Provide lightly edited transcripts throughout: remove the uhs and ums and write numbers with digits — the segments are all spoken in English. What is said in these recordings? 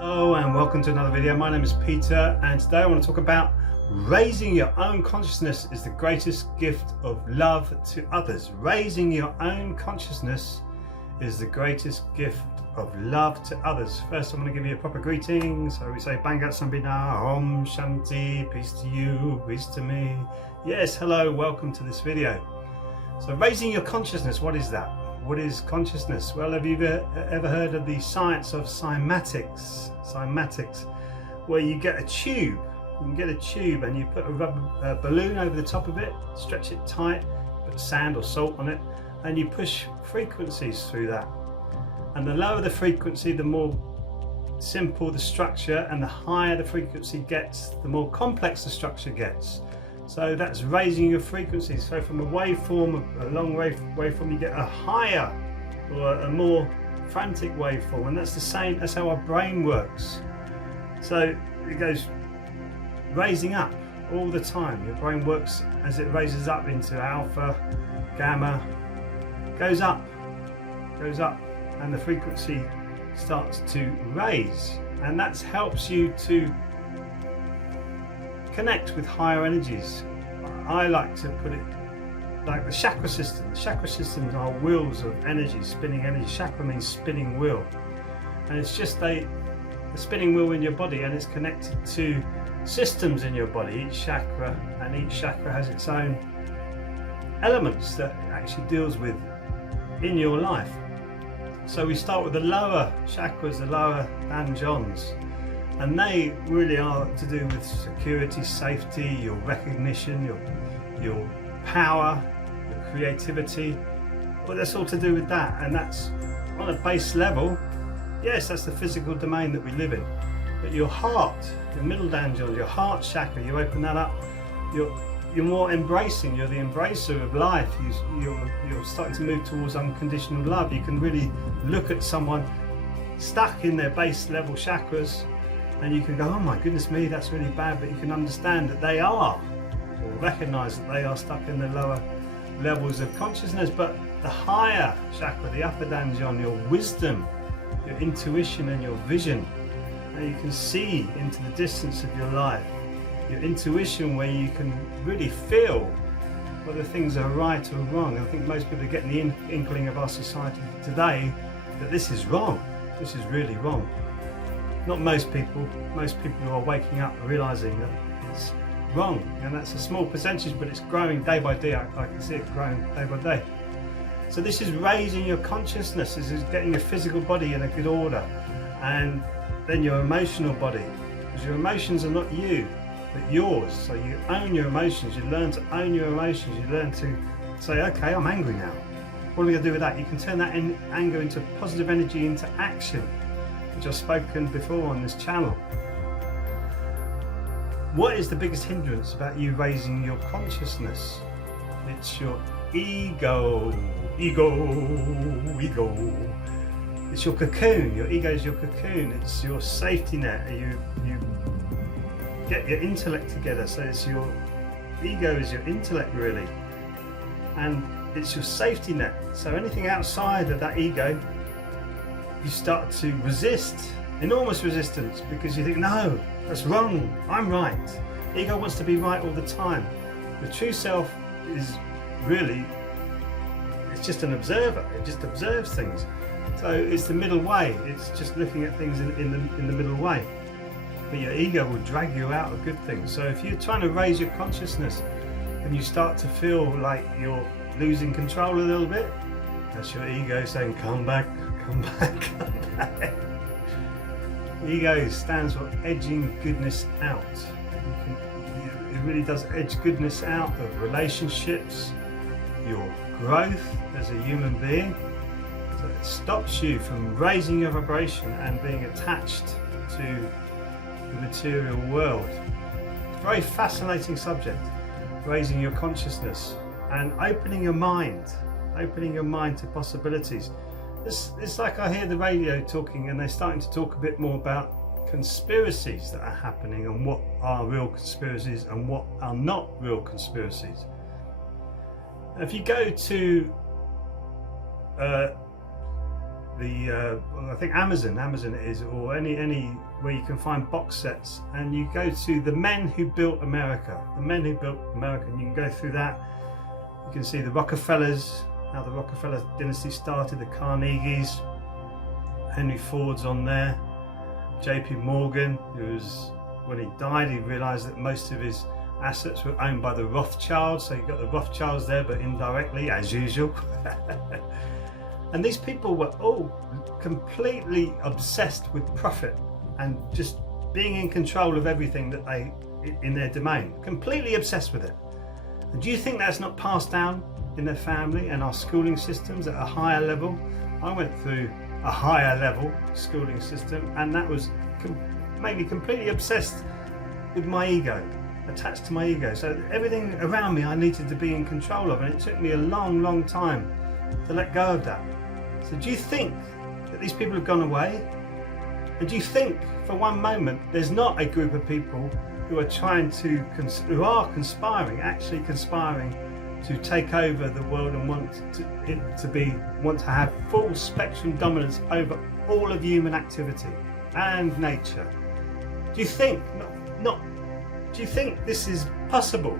Hello and welcome to another video. My name is Peter and today I want to talk about raising your own consciousness is the greatest gift of love to others. Raising your own consciousness is the greatest gift of love to others. First, I'm going to give you a proper greeting. So we say Bangat Sambina, Om Shanti, peace to you, peace to me. Yes, hello, welcome to this video. So raising your consciousness, what is that? What is consciousness? Well, have you ever heard of the science of cymatics? Cymatics, where you get a tube. You can get a tube and you put a balloon over the top of it, stretch it tight, put sand or salt on it, and you push frequencies through that. And the lower the frequency, the more simple the structure, and the higher the frequency gets, the more complex the structure gets. So that's raising your frequencies. So from a waveform, a long waveform, you get a higher or a more frantic waveform, and that's the same. That's how our brain works. So it goes raising up all the time. Your brain works as it raises up into alpha, gamma, goes up, and the frequency starts to raise, and that helps you to connect with higher energies. I like to put it like the chakra system. The chakra systems are wheels of energy, spinning energy. Chakra means spinning wheel, and it's just a spinning wheel in your body, and it's connected to systems in your body, each chakra, and each chakra has its own elements that it actually deals with in your life. So we start with the lower chakras, the lower danjons. And they really are to do with security, safety, your recognition, your power, your creativity. Well, that's all to do with that, and that's on a base level. Yes, that's the physical domain that we live in. But your heart, the middle danjon, your heart chakra, you open that up, you're more embracing. You're the embracer of life. You're starting to move towards unconditional love. You can really look at someone stuck in their base level chakras, and you can go, oh my goodness me, that's really bad, but you can understand that they are, or recognize that they are stuck in the lower levels of consciousness. But the higher chakra, the upper danjon, your wisdom, your intuition and your vision, and you can see into the distance of your life. Your intuition, where you can really feel whether things are right or wrong. I think most people are getting the inkling of our society today that this is wrong, this is really wrong. Not most people who are waking up realizing that it's wrong, and that's a small percentage, but it's growing day by day. I can see it growing day by day. So this is raising your consciousness. This is getting your physical body in a good order, and then your emotional body, because your emotions are not you, but yours. So you own your emotions. You learn to own your emotions. You learn to say, okay, I'm angry now. What am I going to do with that? You can turn that anger into positive energy, into action, which I've spoken before on this channel. What is the biggest hindrance about you raising your consciousness? It's your ego. It's your cocoon. Your ego is your cocoon. It's your safety net. You get your intellect together. So it's your ego is your intellect, really, and it's your safety net. So anything outside of that ego, you start to resist, enormous resistance, because you think, no, that's wrong, I'm right. Ego wants to be right all the time. The true self is really, it's just an observer. It just observes things. So it's the middle way. It's just looking at things in the middle way. But your ego will drag you out of good things. So if you're trying to raise your consciousness and you start to feel like you're losing control a little bit, that's your ego saying, come back, come back, come back. Ego stands for edging goodness out. It really does edge goodness out of relationships, your growth as a human being. So it stops you from raising your vibration and being attached to the material world. It's a very fascinating subject, raising your consciousness and opening your mind to possibilities. It's like I hear the radio talking, and they're starting to talk a bit more about conspiracies that are happening, and what are real conspiracies and what are not real conspiracies. If you go to I think Amazon it is, or any where you can find box sets, and you go to the men who built America, and you can go through that. You can see the Rockefellers, how the Rockefeller dynasty started, the Carnegies, Henry Ford's on there, JP Morgan, who was, when he died, he realized that most of his assets were owned by the Rothschilds, so you've got the Rothschilds there, but indirectly, as usual. And these people were all completely obsessed with profit and just being in control of everything that they in their domain, completely obsessed with it. And do you think that's not passed down in their family and our schooling systems at a higher level? I went through a higher level schooling system, and that was made me completely obsessed with my ego, attached to my ego. So everything around me I needed to be in control of, and it took me a long time to let go of that. So do you think that these people have gone away? And do you think for one moment there's not a group of people who are trying to actually conspiring to take over the world and want to have full spectrum dominance over all of human activity and nature? Do you think do you think this is possible?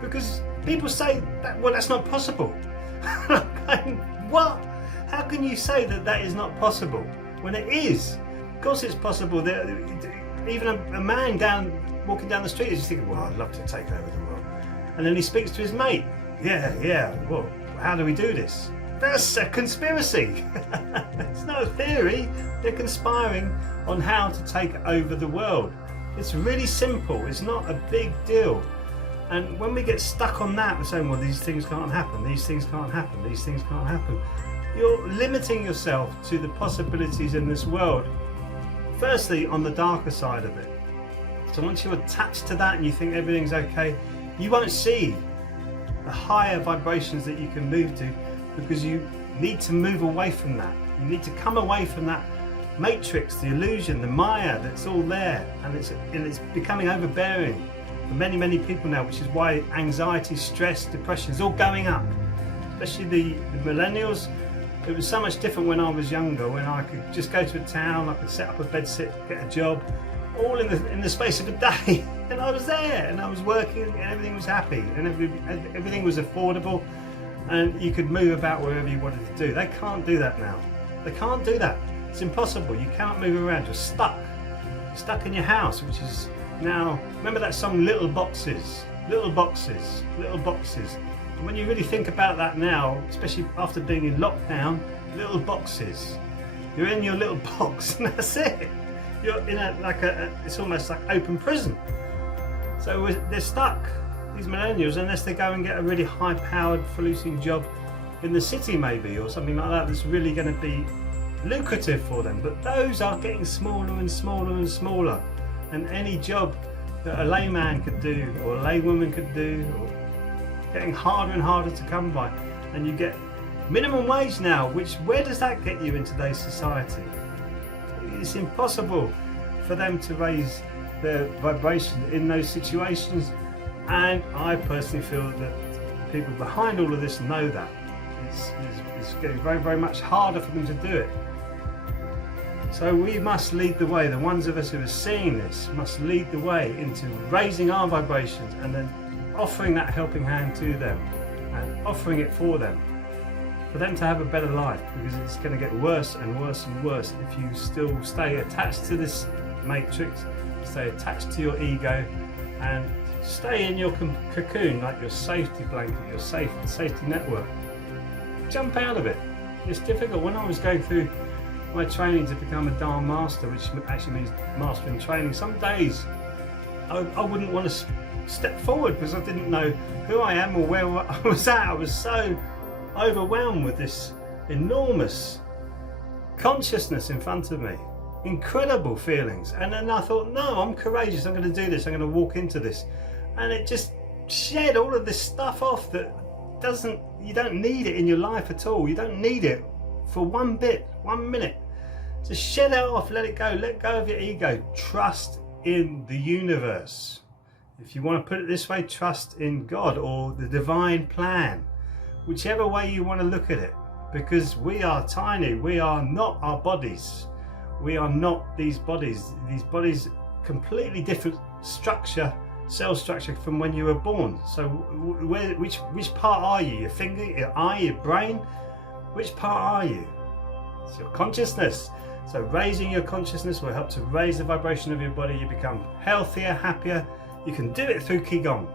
Because people say that, well, that's not possible. What? How can you say that that is not possible when it is? Of course it's possible. Even a man walking down the street is just thinking, well, I'd love to take over the world. And then he speaks to his mate. Yeah, well, how do we do this? That's a conspiracy. It's not a theory. They're conspiring on how to take over the world. It's really simple. It's not a big deal. And when we get stuck on that, we're saying, well, these things can't happen, these things can't happen, these things can't happen. You're limiting yourself to the possibilities in this world. Firstly, on the darker side of it. So once you're attached to that and you think everything's okay, you won't see the higher vibrations that you can move to, because you need to move away from that. You need to come away from that matrix, the illusion, the Maya that's all there, and it's becoming overbearing for many people now, which is why anxiety, stress, depression is all going up. Especially the millennials. It was so much different when I was younger, when I could just go to a town, I could set up a bed sit, get a job, all in the space of a day, and I was there and I was working and everything was happy and everything was affordable, and you could move about wherever you wanted to do. They can't do that now. They can't do that. It's impossible. You can't move around. You're stuck. You're stuck in your house, which is now, remember that song, Little Boxes? Little Boxes, Little Boxes. And when you really think about that now, especially after being in lockdown, little boxes. You're in your little box and that's it. You're in it's almost like open prison. So they're stuck, these millennials, unless they go and get a really high-powered, producing job in the city maybe, or something like that that's really going to be lucrative for them. But those are getting smaller and smaller and smaller. And any job that a layman could do, or a laywoman could do, or getting harder and harder to come by. And you get minimum wage now, where does that get you in today's society? It's impossible for them to raise their vibration in those situations, and I personally feel that people behind all of this know that. It's getting very much harder for them to do it. So we must lead the way. The ones of us who are seeing this must lead the way into raising our vibrations and then offering that helping hand to them and offering it for them to have a better life, because it's going to get worse and worse and worse if you still stay attached to this matrix, stay attached to your ego, and stay in your cocoon, like your safety blanket, your safety network. Jump out of it. It's difficult. When I was going through my training to become a Dharma master, which actually means master in training, some days I wouldn't want to step forward because I didn't know who I am or where I was at. I was so overwhelmed with this enormous consciousness in front of me, incredible feelings. And then I thought, no, I'm courageous, I'm going to do this, I'm going to walk into this. And it just shed all of this stuff off that you don't need it in your life at all. You don't need it for 1 minute. Just shed it off, let it go, let go of your ego. Trust in the universe. If you want to put it this way, trust in God or the divine plan. Whichever way you want to look at it, because we are tiny. We are not our bodies. We are not these bodies. These bodies completely different structure, cell structure from when you were born. So which part are you? Your finger, your eye, your brain? Which part are you? It's your consciousness. So raising your consciousness will help to raise the vibration of your body. You become healthier, happier. You can do it through Qigong.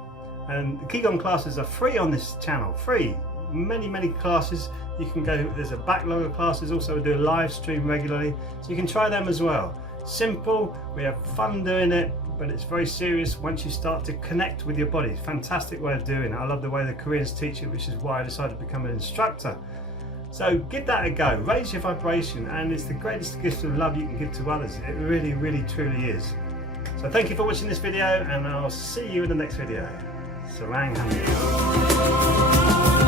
And the Qigong classes are free on this channel, free. Many classes. You can go, there's a backlog of classes. Also we do a live stream regularly. So you can try them as well. Simple, we have fun doing it, but it's very serious once you start to connect with your body. Fantastic way of doing it. I love the way the Koreans teach it, which is why I decided to become an instructor. So give that a go, raise your vibration, and it's the greatest gift of love you can give to others. It really, really, truly is. So thank you for watching this video, and I'll see you in the next video. Sarang Ham.